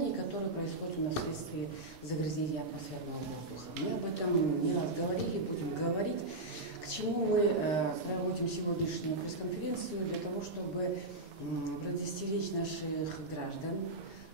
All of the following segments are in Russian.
заболеваний, которые происходят у нас вследствие загрязнения атмосферного воздуха. Мы об этом не раз говорили, будем говорить. К чему мы проводим сегодняшнюю пресс-конференцию? Для того, чтобы предостеречь наших граждан,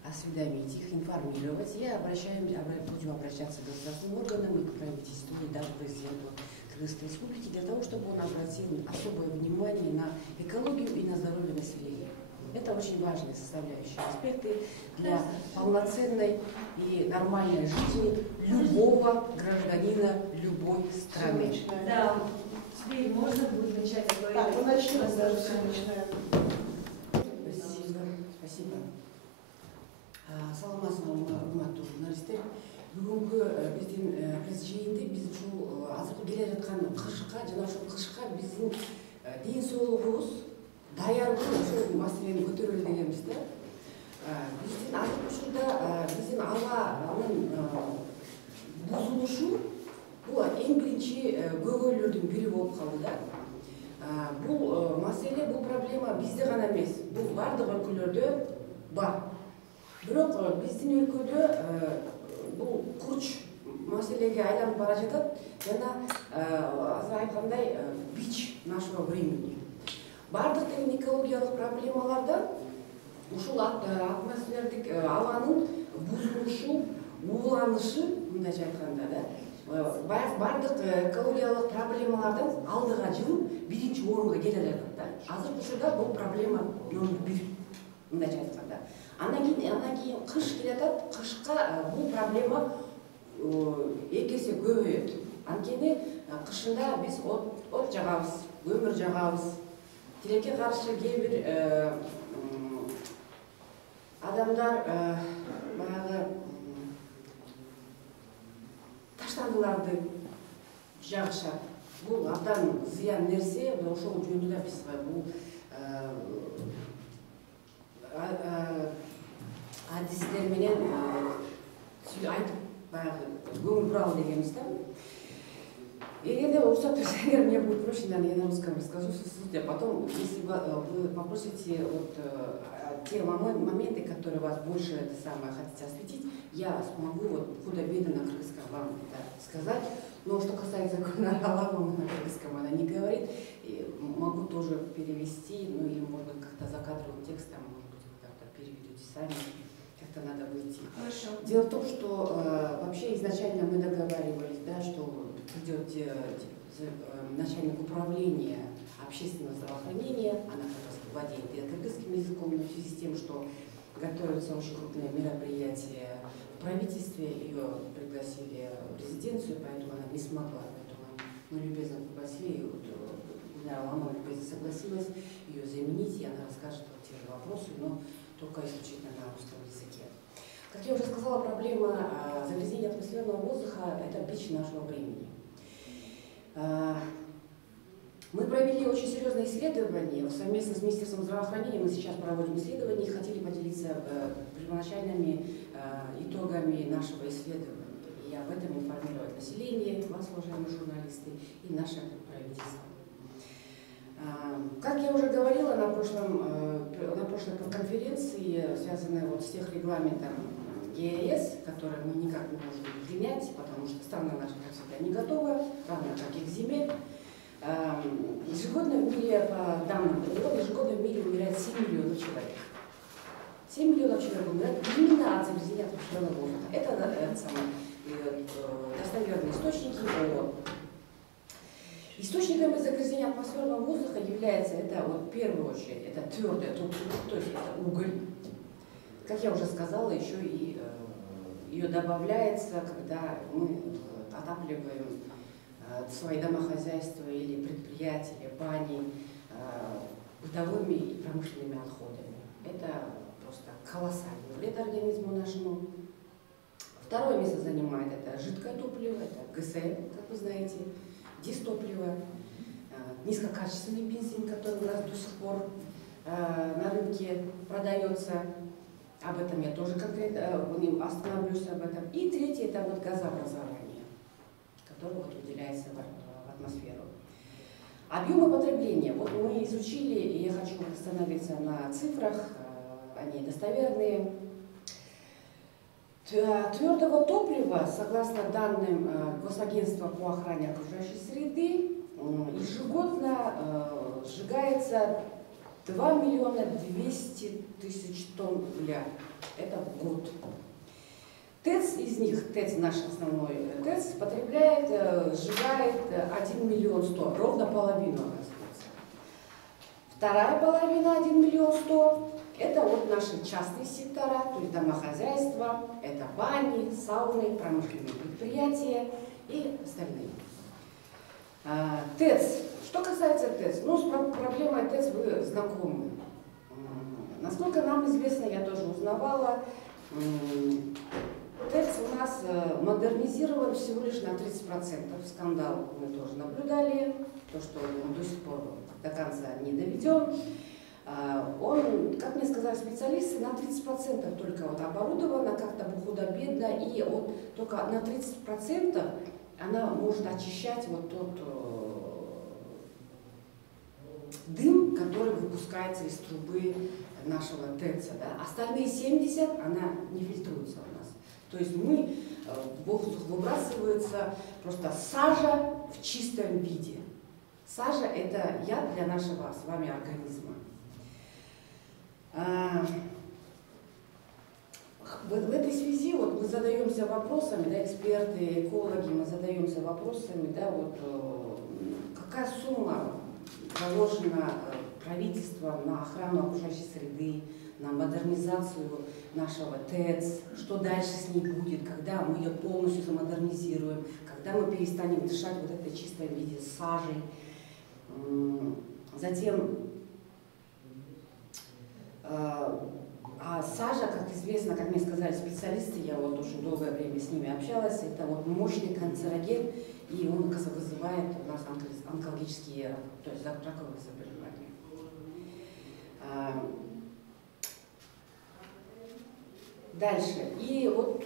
осведомить их, информировать. Будем обращаться к государственным органам и к правительству, и даже к президенту Кыргызской республики, для того, чтобы он обратил особое внимание на экологию и на здоровье населения. Это очень важные составляющие аспекты для полноценной и нормальной жизни любого гражданина любой страны. Да, теперь можно будет начать говорить. Так, мы начнем, даже все начинаем. Спасибо. Саламатсызбы, урматтуу журналисттер. Бүгүнкү биздин пресс-жыйынды биз ушул азыркы келе жаткан кышка жана ушул кышка биздин ден соолугубуз даярбы ушул маселени көтөрөлү дегенбиз да. Биздин азыркы учурда биздин абанын бузулушу бул эң биринчи көйгөйлөрдүн бири болуп калды да. Бул маселе, бул проблема бизде гана эмес, бул бардык өлкөлөрдө бар. Бирок биздин өлкөдө бул курч маселеге айланып бара жатат жана азыр айткандай бич нашего времени. Бардык деген экологиялык проблемалардан ушул атмосфердик абанын бузулушу, ууланышы, мындайча айтканда да, бардык экологиялык проблемалардан алдыга жылып биринчи орунга келе жатат да. Азыркы учурда бул проблема номер 1, мындайча айтканда. Андан кийин кыш келе жатат, кышка бул проблема эки эсе көбөйөт. Анткени кышында биз от жагабыз, көмүр жагабыз. Тилекке каршы кээ бир адамдар баягы таштандыларды жагышат. Бул абдан зыян нерсе, ошол жөнүндө да биз бул адистер менен айтып баягы көңүл буралы дегенбиз да. Эгерде уруксат берсеңер, мне будет проще, наверное, я на русском расскажу, а потом, если вы попросите вот те моменты, которые вас больше это самое хотите осветить, я смогу вот худо-бедно на кыргызском вам сказать. Но что касается Гульнары, на кыргызском она не говорит, и могу тоже перевести, ну или может быть как-то закадровым текстом, может быть вы как-то переведете сами, как-то надо выйти. Хорошо. Дело в том, что вообще изначально мы договаривались, да, что идет начальник управления общественного здравоохранения, она как раз владеет и кыргызским языком, но в связи с тем, что готовятся очень крупные мероприятия в правительстве, ее пригласили в резиденцию, поэтому она не смогла, поэтому мы любезно попросили, она любезно согласилась ее заменить, и она расскажет вот те же вопросы, но только исключительно на русском языке. Как я уже сказала, проблема загрязнения атмосферного воздуха – это бич нашего времени. Мы провели очень серьезное исследование совместно с Министерством здравоохранения. Мы сейчас проводим исследование и хотели поделиться первоначальными итогами нашего исследования. И об этом информировать население, вас, уважаемые журналисты, и наше правительство. Как я уже говорила на прошлой конференции, связанной вот с техрегламентом ЕС, который мы никак не можем принять, потому что страна наша, как всегда, не готова, равно как и к зиме. Ежегодно в мире, по данным ПДО, ежегодно в мире умирает 7 миллионов человек. 7 миллионов человек умирают именно от загрязнения атмосферного воздуха. Это достоверные источники ООН. Источниками загрязнения атмосферного воздуха является, это вот, в первую очередь, это твердое топливо, то есть это уголь. Как я уже сказала, еще и ее добавляется, когда мы отапливаем свои домохозяйства или предприятия, или бани бытовыми и промышленными отходами. Это просто колоссальный вред организму нашему. Второе место занимает это жидкое топливо, это ГСМ, как вы знаете, дистопливо, низкокачественный бензин, который у нас до сих пор на рынке продается. Об этом я тоже конкретно остановлюсь об этом. И третье – это вот газообразование, которое вот выделяется в атмосферу. Объемы потребления. Вот мы изучили, и я хочу остановиться на цифрах, они достоверные. Твердого топлива, согласно данным Госагентства по охране окружающей среды, ежегодно сжигается 2 миллиона 200 тысяч тонн угля. Это в год. ТЭЦ из них, ТЭЦ, наш основной ТЭЦ, потребляет, сжигает 1 миллион 100, ровно половину оказывается. Вторая половина, 1 миллион 100, это вот наши частные сектора, то есть домохозяйства, это бани, сауны, промышленные предприятия и остальные. ТЭЦ. Что касается ТЭЦ, ну, с проблемой ТЭЦ вы знакомы. Насколько нам известно, я тоже узнавала, ТЭЦ у нас модернизирован всего лишь на 30%. Скандал мы тоже наблюдали, то, что он до сих пор до конца не доведен. Он, как мне сказали специалисты, на 30% только вот оборудована, как-то худо-бедно, и вот только на 30% она может очищать вот тот дым, который выпускается из трубы нашего ТЭЦа. Да? Остальные 70% она не фильтруется у нас. То есть в воздух выбрасывается просто сажа в чистом виде. Сажа – это яд для нашего с вами организма. В этой связи вот мы задаемся вопросами, да, эксперты, экологи, мы задаемся вопросами, да, вот, какая сумма заложена правительством на охрану окружающей среды, на модернизацию нашего ТЭЦ, что дальше с ней будет, когда мы ее полностью замодернизируем, когда мы перестанем дышать вот этой чистой виде сажей. Затем сажа, как известно, как мне сказали специалисты, я вот очень долгое время с ними общалась, это вот мощный канцероген, и он вызывает у нас онкологические, то есть раковые заболевания. Дальше. И вот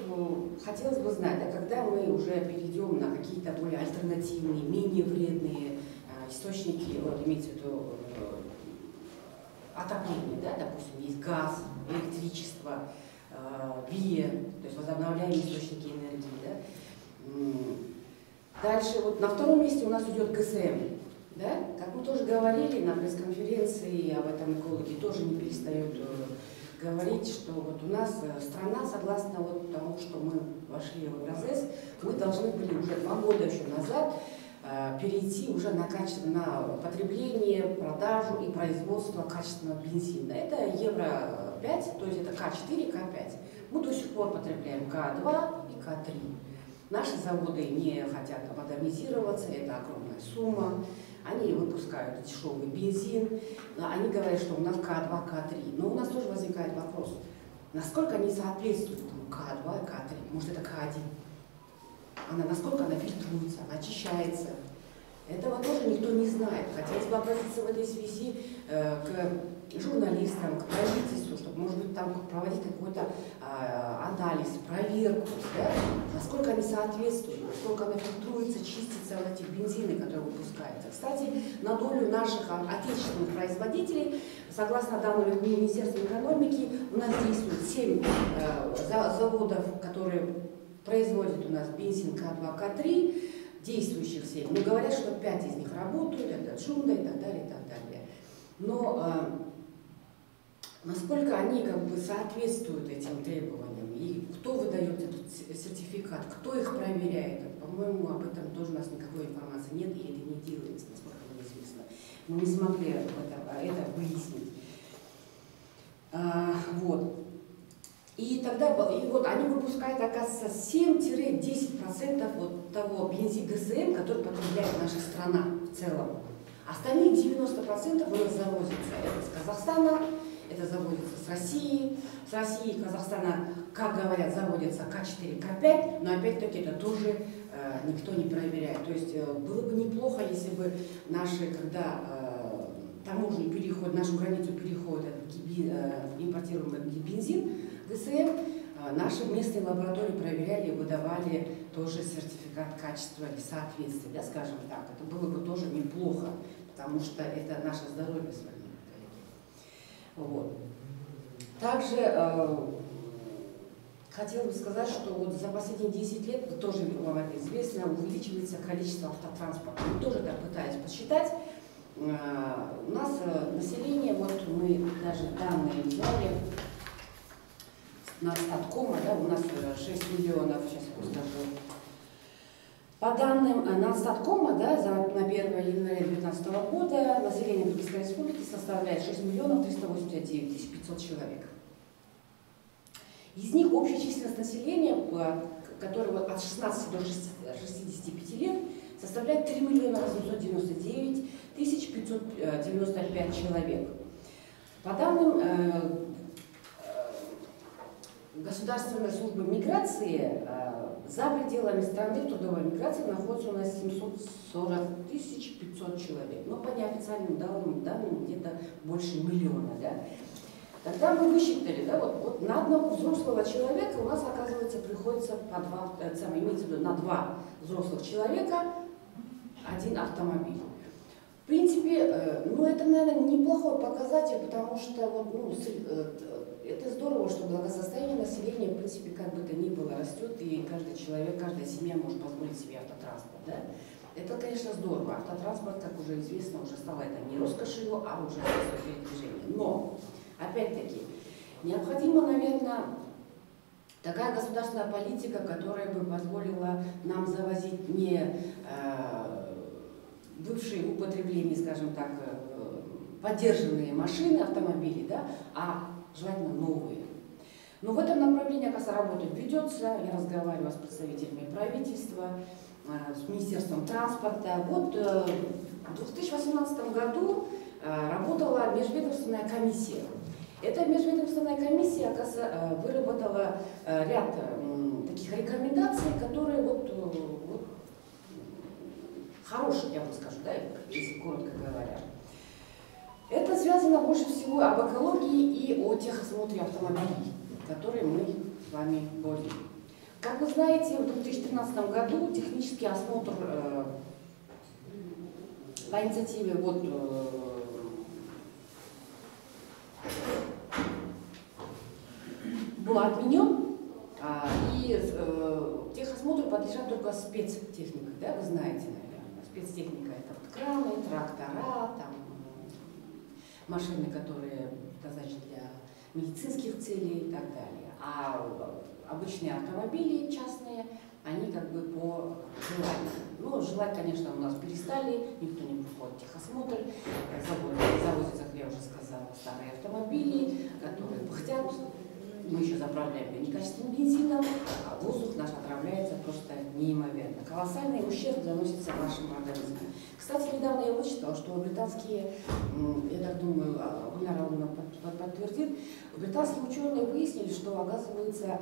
хотелось бы знать, да, когда мы уже перейдем на какие-то более альтернативные, менее вредные источники, вот имеется в виду отопление, да, допустим, есть газ, электричество, ВИЭ, то есть возобновляемые источники энергии. Да. Дальше, вот на втором месте у нас идет ГСМ. Да? Как мы тоже говорили на пресс-конференции, об этом экологи тоже не перестают говорить, что вот у нас страна, согласно вот тому, что мы вошли в Евразес, мы должны были уже 2 года еще назад перейти уже на потребление, продажу и производство качественного бензина. Это Евро-5, то есть это К4, К5. Мы до сих пор потребляем К2 и К3. Наши заводы не хотят модернизироваться, это огромная сумма. Они выпускают дешевый бензин, они говорят, что у нас К2, К3. Но у нас тоже возникает вопрос, насколько они соответствуют К2 и К3. Может, это К1? Насколько она фильтруется, она очищается? Этого тоже никто не знает. Хотелось бы обратиться в этой связи к журналистам, к правительству, чтобы, может быть, там проводить какой-то анализ, проверку, да? Насколько они соответствуют, насколько она фильтруется, чистится вот эти бензины, которые выпускаются. Кстати, на долю наших отечественных производителей, согласно данным Министерства экономики, у нас действует 7 заводов, которые производят у нас бензин К2, К3, действующих 7. Но говорят, что 5 из них работают, это Джунда и так далее, и так далее. Но насколько они как бы соответствуют этим требованиям, и кто выдает этот сертификат, кто их проверяет, по-моему, об этом тоже у нас никакой информации нет, и это не делается, насколько мне известно. Мы не смогли это выяснить. Вот. И тогда вот они выпускают, оказывается, 7-10% вот того бензина ГСМ, который потребляет наша страна в целом. Остальные 90% у нас завозятся. Это с Казахстана, это заводится с России. С России и Казахстана, как говорят, заводятся К4, К5, но опять-таки это тоже никто не проверяет. То есть было бы неплохо, если бы наши, когда таможню переходит, нашу границу переходит импортируемый бензин, ГСМ, наши местные лаборатории проверяли и выдавали тоже сертификат качества и соответствия, да, скажем так. Это было бы тоже неплохо, потому что это наше здоровье с вами, коллеги. Вот. Также хотела бы сказать, что вот за последние 10 лет, тоже вам это известно, увеличивается количество автотранспорта. Мы тоже так пытались посчитать. У нас население, вот мы даже данные взяли, на Статкома, да, у нас 6 миллионов, сейчас я скажу. По данным Статкома, да, на 1 января 2019 года население Кыргызской республики составляет 6 миллионов 389 тысяч 500 человек. Из них общая численность населения, которого от 16 до 65 лет, составляет 3 миллиона 899 тысяч 595 человек. По данным Государственной службы миграции, за пределами страны трудовой миграции находится у нас 740 тысяч 500 человек. Но по неофициальным данным где-то больше миллиона. Да? Тогда мы высчитали, да, вот на одного взрослого человека у нас, оказывается, приходится по два, имеется в виду, на 2 взрослых человека 1 автомобиль. В принципе, ну это, наверное, неплохой показатель, потому что вот, ну, это здорово, что благосостояние населения, в принципе, как бы то ни было, растет, и каждый человек, каждая семья может позволить себе автотранспорт. Да? Это, конечно, здорово. Автотранспорт, как уже известно, уже стало это не роскошью, а уже передвижением. Но, опять-таки, необходима, наверное, такая государственная политика, которая бы позволила нам завозить не бывшие в употреблении, скажем так, подержанные машины, автомобили, да, а желательно новые. Но в этом направлении, оказывается, работа ведется. Я разговаривала с представителями правительства, с Министерством транспорта. Вот в 2018 году работала межведомственная комиссия. Эта межведомственная комиссия, оказывается, выработала ряд таких рекомендаций, которые вот хорошие, я бы скажу, да, если коротко говоря. Это связано больше всего об экологии и о техосмотре автомобилей, которые мы с вами вводим. Как вы знаете, в 2013 году технический осмотр по инициативе был отменен, и техосмотру подлежат только спецтехника, да, вы знаете, наверное. Спецтехника — это вот краны, трактора, там, машины, которые предназначены для медицинских целей и так далее. А обычные автомобили частные, они как бы по желанию. Ну, желать, конечно, у нас перестали, никто не проходит техосмотр, завозятся, как я уже сказала, старые автомобили, которые пыхтят. Мы еще заправляем некачественным бензином, а воздух наш отравляется просто неимоверно. Колоссальный ущерб заносится нашему организму. Кстати, недавно я вычитала, что британские, я так думаю, Гульнара Алуна подтвердит, британские ученые выяснили, что, оказывается,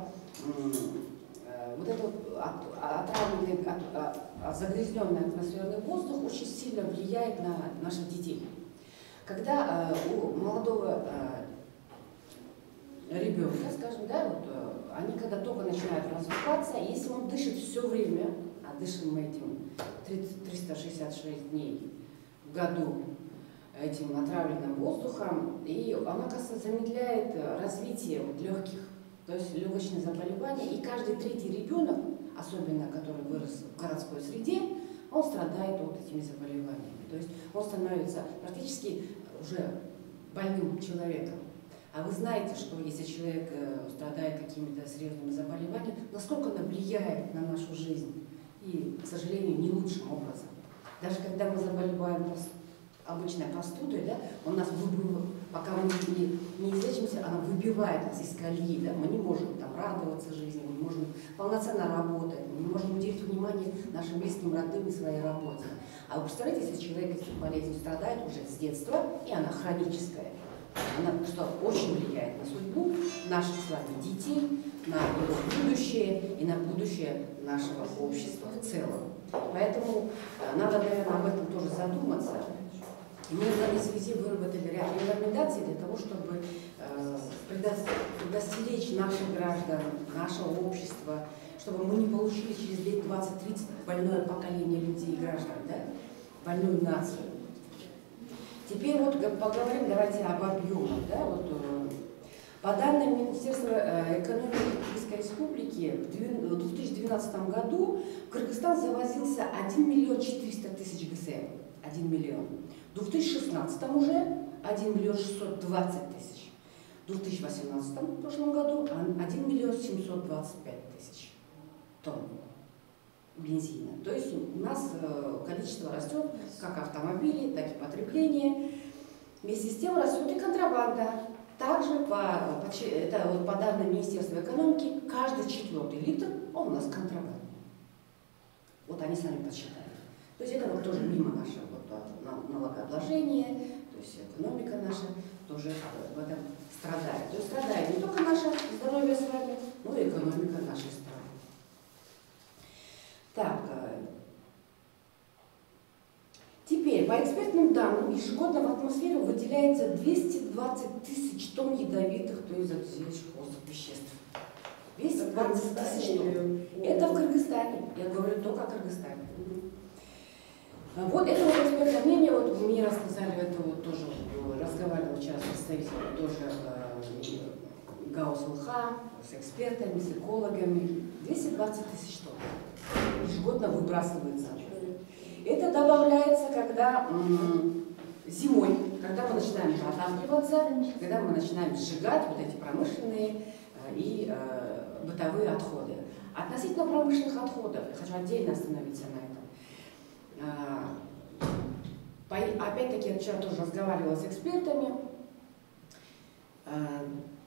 вот этот отравленный, загрязненный атмосферный воздух очень сильно влияет на наших детей. Когда у молодого ребенка, скажем, да, вот, они когда только начинают развиваться, если он дышит все время, а дышим мы этим 366 дней в году этим отравленным воздухом, и она, кажется, замедляет развитие легких, то есть легочные заболевания, и каждый 3-й ребенок, особенно который вырос в городской среде, он страдает вот этими заболеваниями. То есть он становится практически уже больным человеком. А вы знаете, что если человек страдает какими-то серьезными заболеваниями, насколько это влияет на нашу жизнь? И, к сожалению, не лучшим образом. Даже когда мы заболеваем обычной простудой, да, он нас пока мы не излечимся, она выбивает нас из колеи, да, мы не можем там радоваться жизни, мы не можем полноценно работать, мы не можем уделить внимание нашим близким, родным и своей работе. А вы представляете, если человек этим болезнью страдает уже с детства, и она хроническая, она просто очень влияет на судьбу наших с вами детей, на его будущее и на будущее нашего общества в целом. Поэтому надо, наверное, об этом тоже задуматься. Мы в этой связи выработали ряд рекомендаций для того, чтобы предостеречь наших граждан, наше общество, чтобы мы не получили через лет 20-30 больное поколение людей и граждан, да? Больную нацию. Теперь вот поговорим, давайте об объемах. Да? Вот, По данным Министерства экономики Кыргызской Республики, в 2012 году в Кыргызстан завозился 1 миллион 400 тысяч ГСМ. 1 миллион. В 2016 уже 1 миллион 620 тысяч. В 2018, в прошлом году, 1 миллион 725 тысяч тонн бензина. То есть у нас количество растет как автомобилей, так и потребление. Вместе с тем растет и контрабанда. Также по данным Министерства экономики, каждый 4-й литр он у нас контрабанда. Вот они сами подсчитали. То есть это вот тоже мимо нашего налогообложения, то есть экономика наша тоже в этом страдает. То есть страдает не только наше здоровье с вами, но и экономика нашей страны. Так, теперь по экспертным данным ежегодно в атмосферу выделяется 220 тысяч тонн ядовитых, то есть загрязняющих воздух веществ. 220 тысяч тонн. Это в Кыргызстане. Я говорю только о Кыргызстане. Вот это вот экспертное мнение, вот мне рассказали, это вот тоже разговаривал вчера с представителями тоже ГАУ-СЛХ, с экспертами, с экологами. 220 тысяч тонн ежегодно выбрасывается. Это добавляется, когда зимой, когда мы начинаем отапливаться, когда мы начинаем сжигать вот эти промышленные и бытовые отходы. Относительно промышленных отходов, я хочу отдельно остановиться на этом. Опять-таки, я вчера тоже разговаривала с экспертами.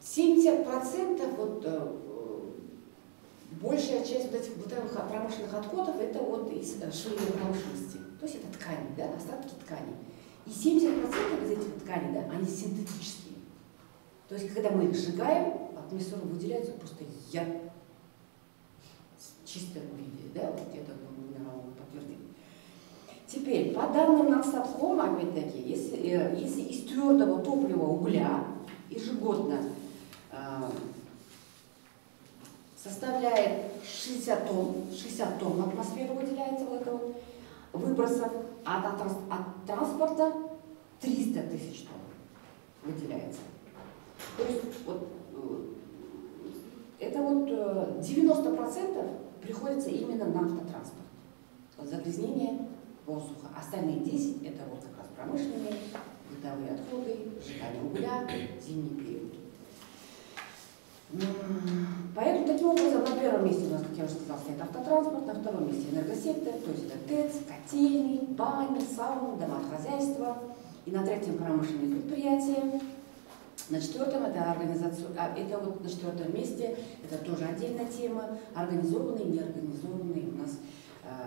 70% большая часть вот этих бытовых промышленных отходов это вот из швейной промышленности. То есть это ткани, да, остатки ткани. И 70% из этих тканей, да, они синтетические. То есть когда мы их сжигаем, в атмосферу выделяется просто яд в чистом виде, да, вот это могу подтвердить. Теперь, по данным Нарстатхом, опять-таки, если из твердого топлива угля ежегодно составляет 60 тонн в атмосферу выделяется вот это вот выбросов, а от транспорта 300 тысяч тонн выделяется. То есть вот, это вот 90% приходится именно на автотранспорт. Загрязнение воздуха. Остальные 10 это вот как раз промышленные, бытовые отходы, сжигание угля, зимний период. Поэтому таким образом на первом месте у нас, как я уже сказала, стоит автотранспорт, на втором месте энергосектор, то есть это ТЭЦ, котельни, бани, сауны, домохозяйство, и на третьем промышленные предприятия. На четвертом это организация, это вот на четвертом месте, это тоже отдельная тема, организованные и неорганизованные у нас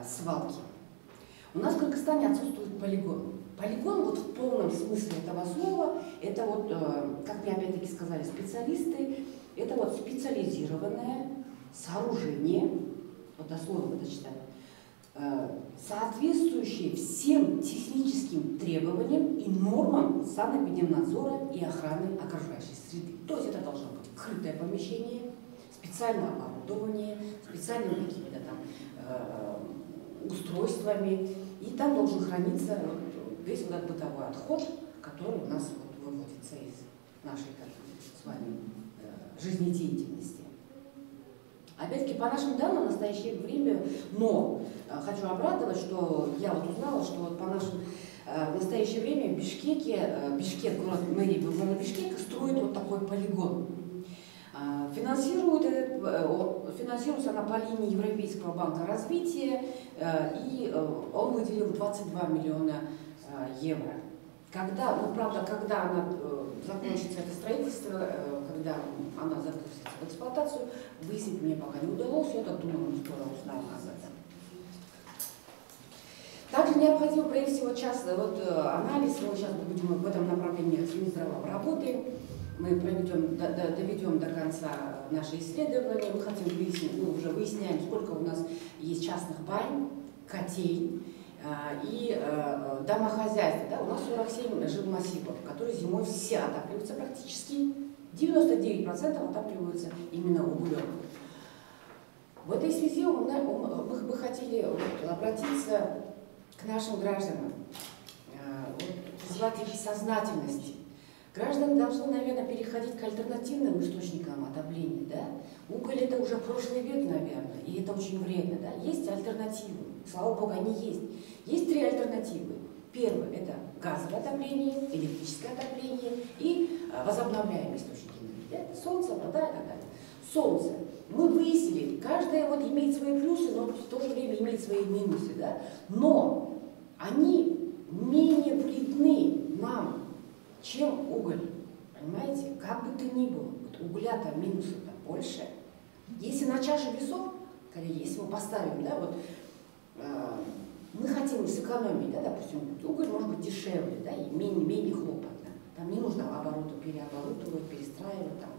свалки. У нас в Кыргызстане отсутствует полигон. Полигон вот в полном смысле этого слова, это вот, как мне опять-таки сказали специалисты, это вот специализированное сооружение, вот дословно это читаю, соответствующее всем техническим требованиям и нормам санэпидемнадзора и охраны окружающей среды. То есть это должно быть крытое помещение, специальное оборудование, специальными какими-то там устройствами, и там должен храниться весь вот этот бытовой отход, который у нас вот выводится из нашей с вами жизнедеятельности. Опять-таки, по нашим данным, в настоящее время, но хочу обрадовать, что я вот узнала, что вот по нашим в настоящее время в Бишкеке, город мэрии города Бишкека строит вот такой полигон. Финансируется она по линии Европейского банка развития, и он выделил 22 миллиона евро. Когда, ну правда, когда она закончится это строительство, когда она запустится в эксплуатацию, выяснить мне пока не удалось, я так думаю, мы скоро узнаем об этом. Также необходимо провести вот анализ, мы сейчас будем в этом направлении с Минздравом работаем, мы доведем до конца наши исследования, мы хотим выяснить, мы уже выясняем, сколько у нас есть частных бань, котель и домохозяйств. Да? У нас 47 жилмассивов, которые зимой все отапливаются практически, 99% отапливаются именно углем. В этой связи мы бы хотели обратиться к нашим гражданам, призвать их к сознательности, Граждане должны, наверное, переходить к альтернативным источникам отопления, да? Уголь это уже прошлый век, наверное, и это очень вредно, да? Есть альтернативы, слава богу, они есть. Есть 3 альтернативы. Первое – это газовое отопление, электрическое отопление и возобновляемые источники энергии. Это солнце, вода и так далее. Солнце. Мы выяснили, каждое вот имеет свои плюсы, но в то же время имеет свои минусы, да? Но они менее вредны нам, чем уголь. Понимаете? Как бы то ни было, вот угля-то минусов-то больше. Если на чаше весов, если мы поставим, да, вот, мы хотим сэкономить, да, допустим, уголь может быть дешевле, да, и менее хлопотно. Там не нужно переоборудовать, перестраивать, там,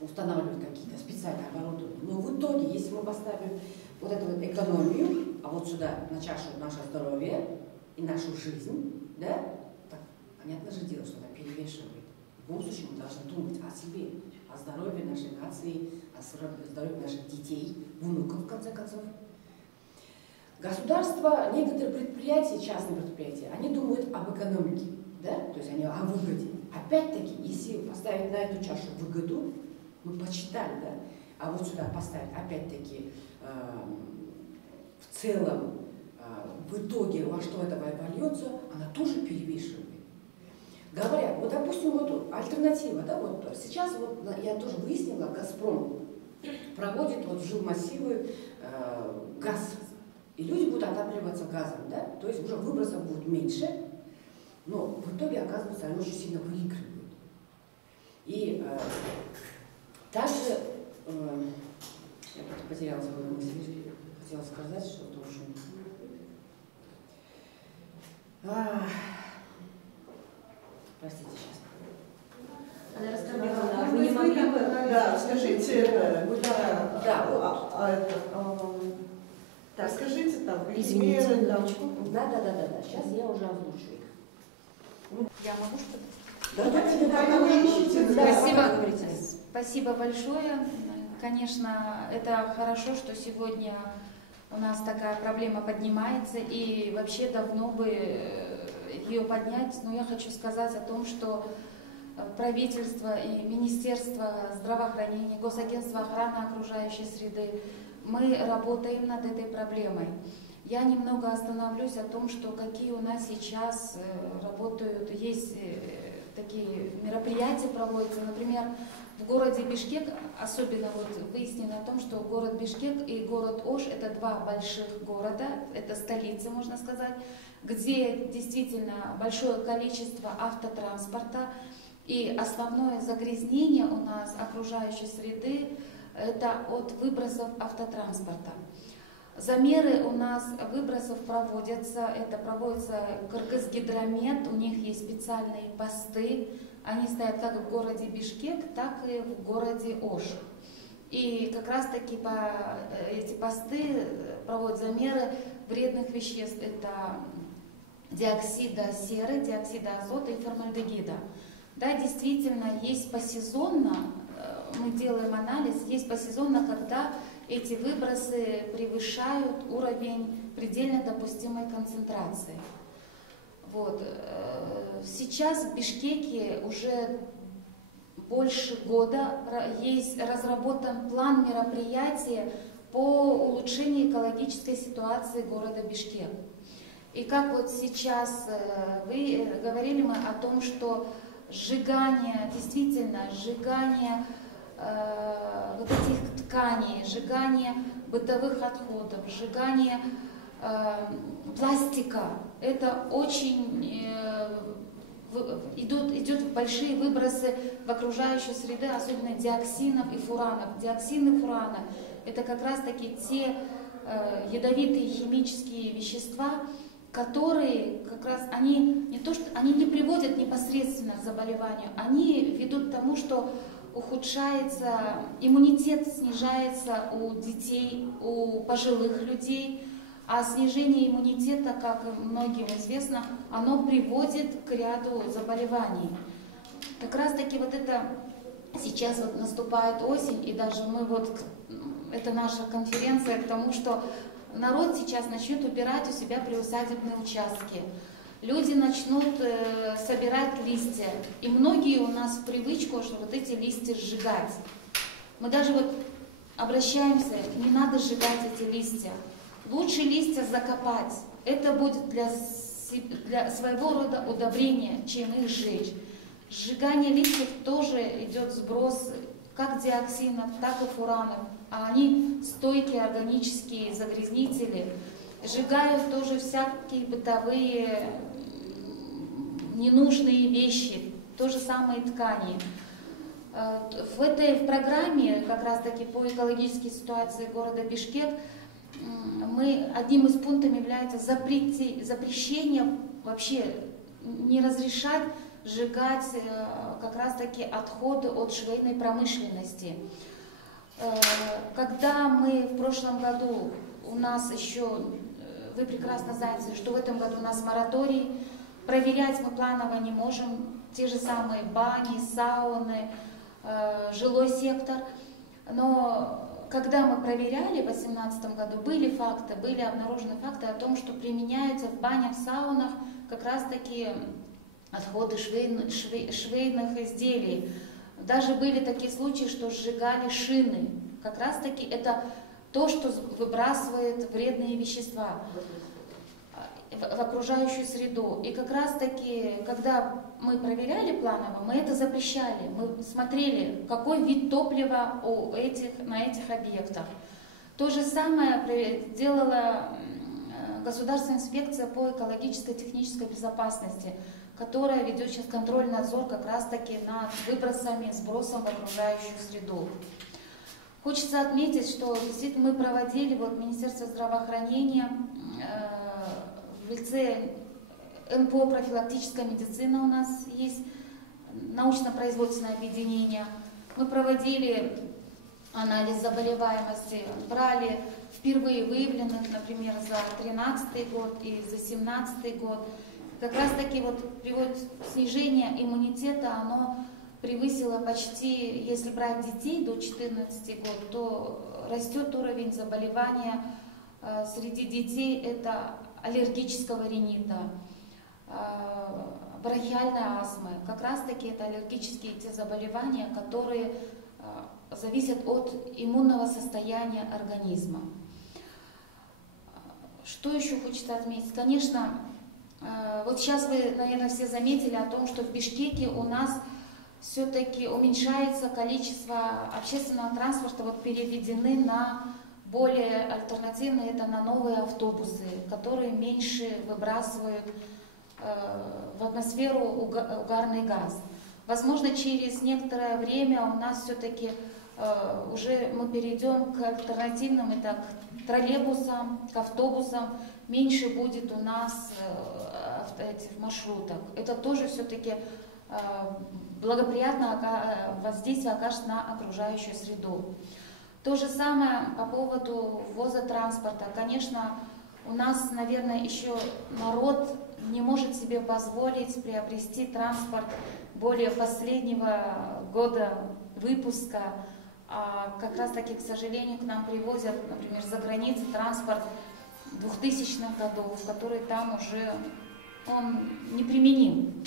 устанавливать какие-то специальные оборудования. Но в итоге, если мы поставим вот эту вот экономию, а вот сюда на чашу наше здоровье и нашу жизнь, да, так, понятно же дело, что она перевешивает. В будущем мы должны думать о себе, о здоровье нашей нации, о здоровье наших детей, внуков, в конце концов. Государство, некоторые предприятия, частные предприятия, они думают об экономике, да? То есть они о выгоде. Опять-таки, если поставить на эту чашу выгоду, мы посчитали, да? А вот сюда поставить, опять-таки, в целом, в итоге, во что это вольется, она тоже перевешивает. Говорят, вот, допустим, вот альтернатива, да, вот сейчас вот я тоже выяснила, «Газпром» проводит вот в жилмассивы газ. И люди будут отапливаться газом, да? То есть уже выбросов будет меньше, но в итоге, оказывается, они очень сильно выигрывают. И также, я потеряла свою мысль, хотела сказать что-то очень... Простите, сейчас. Она рассказала, вы не могли бы... Да, скажите, расскажите там, примеры, там. Да, сейчас я уже озвучу их. Я могу Да, Спасибо. Спасибо большое. Конечно, это хорошо, что сегодня у нас такая проблема поднимается, и вообще давно бы ее поднять. Но я хочу сказать о том, что правительство и Министерство здравоохранения, Госагентство охраны окружающей среды, мы работаем над этой проблемой. Я немного остановлюсь о том, что какие у нас сейчас работают, есть такие мероприятия проводятся. Например, в городе Бишкек, особенно вот выяснено о том, что город Бишкек и город Ош – это 2 больших города, это столицы, можно сказать, где действительно большое количество автотранспорта, и основное загрязнение у нас окружающей среды – это от выбросов автотранспорта. Замеры у нас выбросов проводятся, это проводится Кыргызгидромет, у них есть специальные посты, они стоят как в городе Бишкек, так и в городе Ош. И как раз таки эти посты проводят замеры вредных веществ, это диоксида серы, диоксида азота и формальдегида. Да, действительно, есть посезонно, мы делаем анализ, есть посезонно, когда эти выбросы превышают уровень предельно допустимой концентрации. Вот. Сейчас в Бишкеке уже больше года есть разработан план мероприятий по улучшению экологической ситуации города Бишкек. И как вот сейчас вы говорили мы о том, что сжигание, действительно, сжигание вот этих тканей, сжигание бытовых отходов, сжигание пластика, это очень идут большие выбросы в окружающую среду, особенно диоксинов и фуранов. Диоксины, фураны – это как раз таки те ядовитые химические вещества, которые как раз они не приводят непосредственно к заболеванию, они ведут к тому, что ухудшается иммунитет, снижается у детей, у пожилых людей, а снижение иммунитета, как многим известно, оно приводит к ряду заболеваний. Как раз таки вот это сейчас вот наступает осень, и даже мы вот, это наша конференция к тому, что народ сейчас начнет убирать у себя приусадебные участки. люди начнут собирать листья. И многие у нас в привычку, что вот эти листья сжигать. Мы даже вот обращаемся, не надо сжигать эти листья. Лучше листья закопать. Это будет для своего рода удобрения, чем их сжечь. Сжигание листьев тоже идет сброс как диоксинов, так и фуранов. А они стойкие органические загрязнители. Сжигают тоже всякие бытовые ненужные вещи, то же самое ткани. В этой программе, как раз таки по экологической ситуации города Бишкек, одним из пунктов является запрещение вообще не разрешать сжигать как раз таки отходы от швейной промышленности. Когда мы в прошлом году, у нас еще, вы прекрасно знаете, что в этом году у нас мораторий, проверять мы планово не можем, те же самые бани, сауны, жилой сектор, но когда мы проверяли в 2018 году, были обнаружены факты о том, что применяются в банях, саунах как раз таки отходы швейных изделий. Даже были такие случаи, что сжигали шины. Как раз таки это то, что выбрасывает вредные вещества в окружающую среду. И как раз таки, когда мы проверяли планово, мы это запрещали. Мы смотрели, какой вид топлива на этих объектах. То же самое делала Государственная инспекция по экологической и технической безопасности, которая ведет сейчас контрольный надзор как раз таки над выбросами, сбросом в окружающую среду. Хочется отметить, что действительно мы проводили, Министерство здравоохранения, в лице НПО «Профилактическая медицина» у нас есть, научно-производственное объединение. Мы проводили анализ заболеваемости, брали впервые выявленных, например, за 2013 год и за 2017 год. Как раз таки приводит снижение иммунитета, оно превысило почти, если брать детей до 14 лет, то растет уровень заболевания среди детей, это аллергического ринита, бронхиальной астмы. Как раз таки это аллергические те заболевания, которые зависят от иммунного состояния организма. Что еще хочется отметить? Конечно, вот сейчас вы, наверное, все заметили о том, что в Бишкеке у нас все-таки уменьшается количество общественного транспорта, переведены на более альтернативные, это на новые автобусы, которые меньше выбрасывают в атмосферу угарный газ. Возможно, через некоторое время у нас все-таки уже мы перейдем к альтернативным, это к троллейбусам, к автобусам, меньше будет у нас этих маршруток. Это тоже все-таки благоприятное воздействие окажет на окружающую среду. То же самое по поводу ввоза транспорта. Конечно, у нас, наверное, еще народ не может себе позволить приобрести транспорт более последнего года выпуска. А как раз таки, к сожалению, к нам привозят, например, за границей транспорт 2000-х годов, который там уже он неприменим.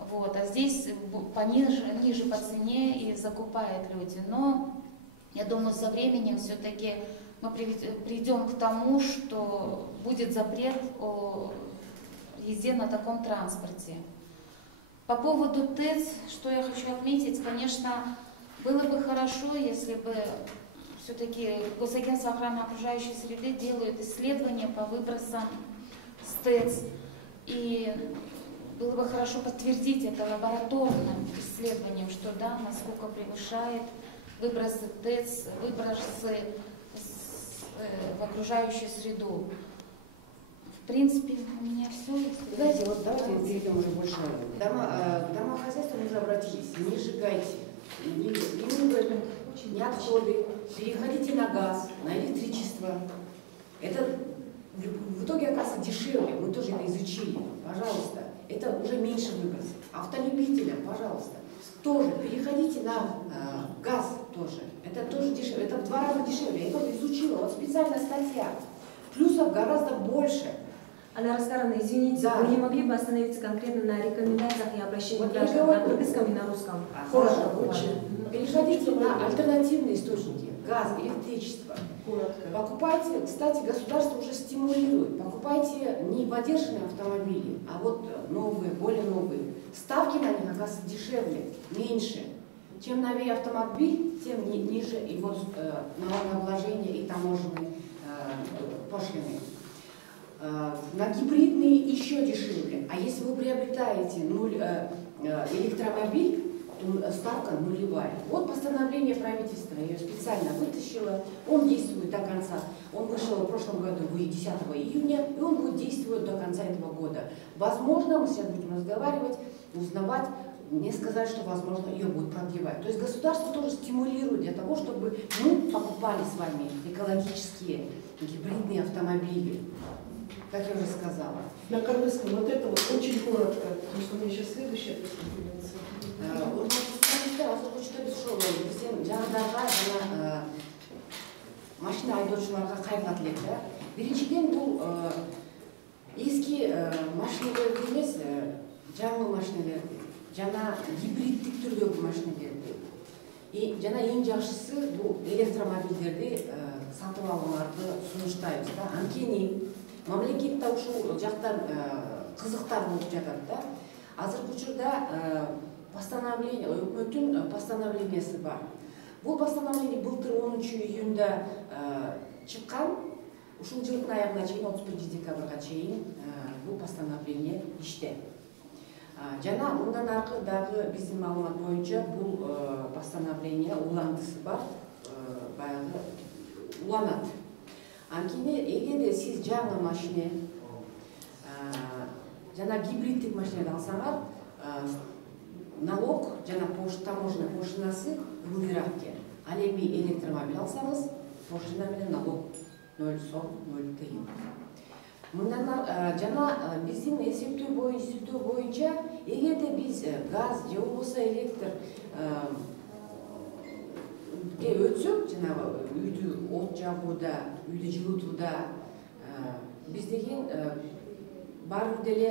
А здесь ниже по цене и закупают люди. Но я думаю, со временем все-таки мы придем к тому, что будет запрет о езде на таком транспорте. По поводу ТЭЦ, что я хочу отметить, конечно, было бы хорошо, если бы все-таки Госагентство охраны окружающей среды делают исследования по выбросам с ТЭЦ. И было бы хорошо подтвердить это лабораторным исследованием, что да, насколько превышает выбросы ТЭЦ, выбросы в окружающую среду. В принципе, у меня все. Знаете, давайте перейдем уже больше. К домохозяйствам уже обратились. Не сжигайте ни уголь, ни отходы. Переходите на газ, на электричество. Это в итоге оказывается дешевле. Мы тоже это изучили. Пожалуйста. Это уже меньше выброс. Автолюбителям, пожалуйста, тоже переходите на газ тоже. Это тоже дешевле. Это в 2 раза дешевле. Я тоже изучила. Специальная статья. Плюсов гораздо больше. Анна Раскаровна, извините, Да. вы не могли бы остановиться конкретно на рекомендациях и обращениях Вот я граждан говорю. на кыргызском и на русском? Хорошо. Очень. Переходите на альтернативные источники. Газ, электричество. Коротко. Покупайте, кстати, государство уже стимулирует. Покупайте не подержанные автомобили, а вот новые, более новые. Ставки на них оказывается дешевле, меньше. Чем новее автомобиль, тем ниже его налогообложение и таможенные пошлины. На гибридные еще дешевле. А если вы приобретаете электромобиль, то ставка нулевая. Вот постановление правительства, я ее специально вытащила. Он действует до конца. Он вышел в прошлом году 10 июня, и он будет действовать до конца этого года. Возможно, мы сейчас будем разговаривать, узнавать, мне сказать, что, возможно, ее будут продлевать. То есть государство тоже стимулирует для того, чтобы мы покупали с вами экологические гибридные автомобили, как я уже сказала. На кыргызском вот это вот очень коротко, потому что у меня сейчас следующая присоединится. Машина айдоочуларга кайрылат элек да. Биринчиден бул эски машиналерди эмес, жаңы машиналер жана гибриддик түрдөгү машиналерди. Жана эң жакшысы бул электромобилдерди сатып алууларды сунуштайбыз да. Анткени мамлекетте ушул жактан кызыктар болуп жатат да. Азыркы учурда постановление, өкмөттүн постановлениясы бар. Бул постановление былтыр 10 июнда чыккан. Ушул жылдын аягына чейин 31 декабрга чейин бул постановление иште. Жана мындан аркы дагы биздин маалымат боюнча бул постановление уландысы бар, баягы уланат. Анткени эгерде сиз жаңы машина жана гибриддик машинаны алсаңар, налог жана таможенный пошлинасы ылдыраак экен. Ал эми электромобиль алсаңыз, пошлина менен налог 0 сом 0 тыйын. Мындан жана биздин эсептөө боюнча, эгерде биз газ же болбосо электр өтсөк, жанагы үйдү от жагууда, үйдү жылытууда, биз деген баары деле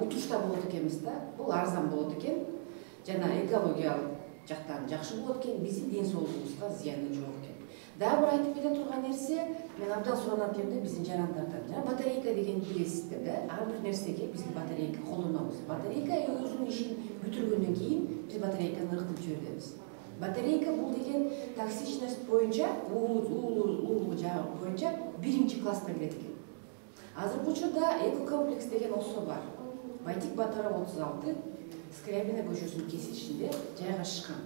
утушта болот экенбиз да. Бул арзан болот экен. Жана экологиялык жактан жакшы болот экен, биздин ден соолугубузга зыяны жок экен. Дагы бир айтып кете турган нерсе, мен абдан суранат элем да биздин жарандардан. Жана батарейка деген билесиздер да, ар бир нерсеге бизге батарейка колдонобуз. Батарейка өзүнүн ишин бүтүргөндөн кийин биз батарейканы ыркытып жиберебиз. Батарейка бул деген токсичность боюнча, уулуулугу жагы боюнча 1-класска кирет экен. Азыркы учурда экокомплекс деген осо бар. Байтик Батаров 36, Скрябина көчөсүнүн кесилишинде жайгашкан.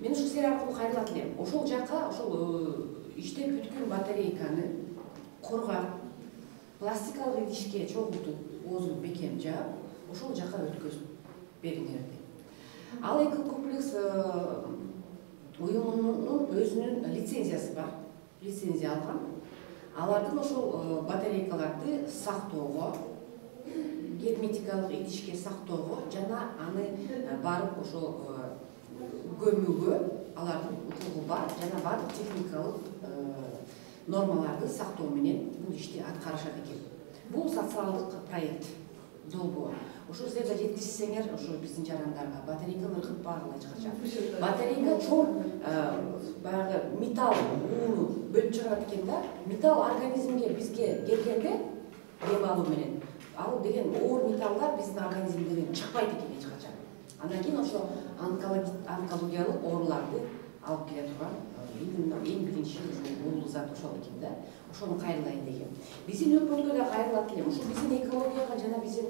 Мен ушул сер аркылуу кайрылат элем. Ошол жака, ошол иштеп бүткөн батарейканы коргап, пластикалык идишке чогултуп, оозун бекем жаап, ошол жака өткөзүп бериңер дейт. Ал экокомплекс уюмунун өзүнүн лицензиясы бар. Лицензия алган. Алардын ошол батарейкаларды сактоого, герметикалык идишке сактоого жана аны барып ошол көмүүгө алардын укугу бар жана бардык техникалык нормаларды сактоо менен бул ишти аткарышат экен. Бул социалдык проект долбоор. Ошо силерге жеткизсеңер, ошо биздин жарандарга батарейканы ыркытпагыла эч качан. Батарейка чоң баягы металл ууну бөлүп чыгарат экен да. Металл организмге бизге келгенде дем алуу менен ал деген оор металлдар биздин организмден чыкпайт экен эч качан. Андан кийин ошо онкологиялык ооруларды алып келе турган эң биринчи уулуу зат ошол экен да. Ошону кайрылайын деген. Биздин өкмөткө да кайрылат элем. Ошо биздин экологияга жана биздин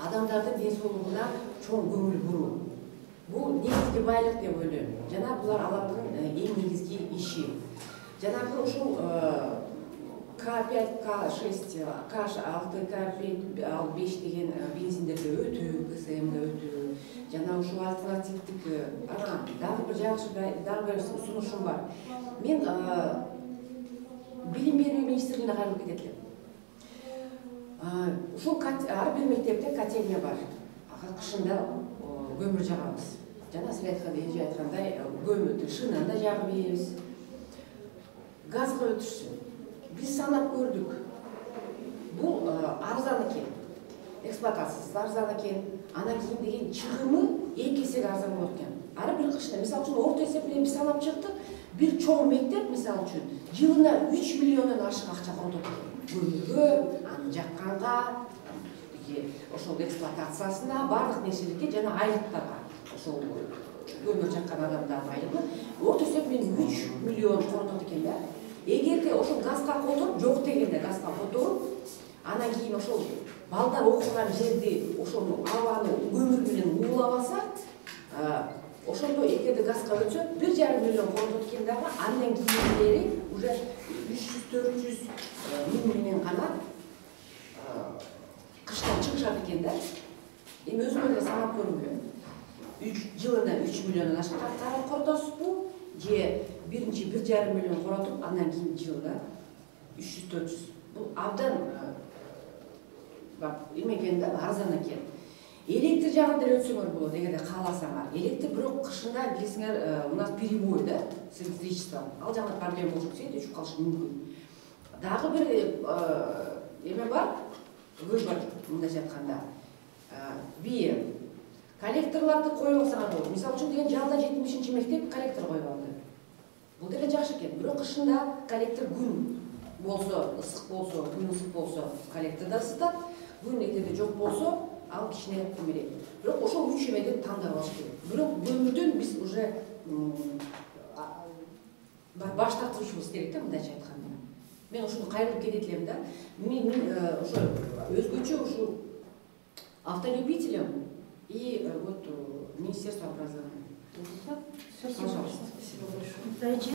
адамдардын ден соолугуна чоң көңүл буруу. Бул негизги байлык деп ойлойм. Жана булар алардын эң негизги иши. Жанагы ушул К5, К6, К6, К5, К5 деген бензиндерге өтүү, КСМге өтүү. Жана ушул альтернативдик дагы бир жакшы дагы бир сунушум бар. Мен билим берүү министрлигине кайрылып кетет элем. Ушул ар бир мектепте котельня бар. Кышында көмүр жагабыз. Жана сиз айткандай көмүрдү шынында жагып беребиз. Газга өтүшсүн. Биз санап көрдүк. эксплуатациясы арзан экен, анан кийин деген чыгымы 2 эсеге арзан болот экен. Ар бир кышта, мисалы үчүн орто эсеп менен биз санап чыктык, бир чоң мектеп мисалы үчүн жылына 3 миллиондон ашык акча коротот экен. Көмүргө, аны жакканга, ошол эксплуатациясына, бардык нерселерге жана айлыктарга. Ошол көмүр жаккан адамдардын айлыгы орто эсеп менен 3 миллион коротот экен да. Эгерде ошол газга которуп, жок дегенде газга которуп, анан кийин ошол балдар окуган жерди, ошол абаны көмүр менен уулабаса, ошондо эгерде газга өтсө 1,5 миллион коротот экен дагы, андан кийинкилери уже 300-400 миң менен гана кыштан чыгышат экен да. Эми өзүм эле санап көргүлөм. Жылына 3 миллиондон ашык коротосузбу, же биринчи 1,5 миллион коротуп, андан кийин жылда 300-400. Бул абдан экен да, арзан экен. Электр жагын деле өтсөңөр болот, эгерде кааласаңар. Электр бирок кышында билесиңер, у нас перебой да, с электричеством. Ал жагында проблема болуп кетсе, өчүп калышы мүмкүн. Дагы бир эме бар, выбор мындайча айтканда. Бир коллекторларды коюп алсаңар болот. Мисалы үчүн деген жалда 70-чи мектеп коллектор коюп алды. Бул деле жакшы экен. Бирок кышында коллектор күн болсо, ысык болсо, күн ысык болсо, коллекторда ысытат. Күн эгерде жок болсо, ал кичине эмелейт. Бирок ошол 3 эмеден тандап алыш керек. Бирок көмүрдөн биз уже баш тартышыбыз керек да, мындайча айтканда. Мен ушуну кайрылып кетет элем да. Мен ошо өзгөчө ушул автолюбителям и вот Министерство образования. Все, пожалуйста. Спасибо большое.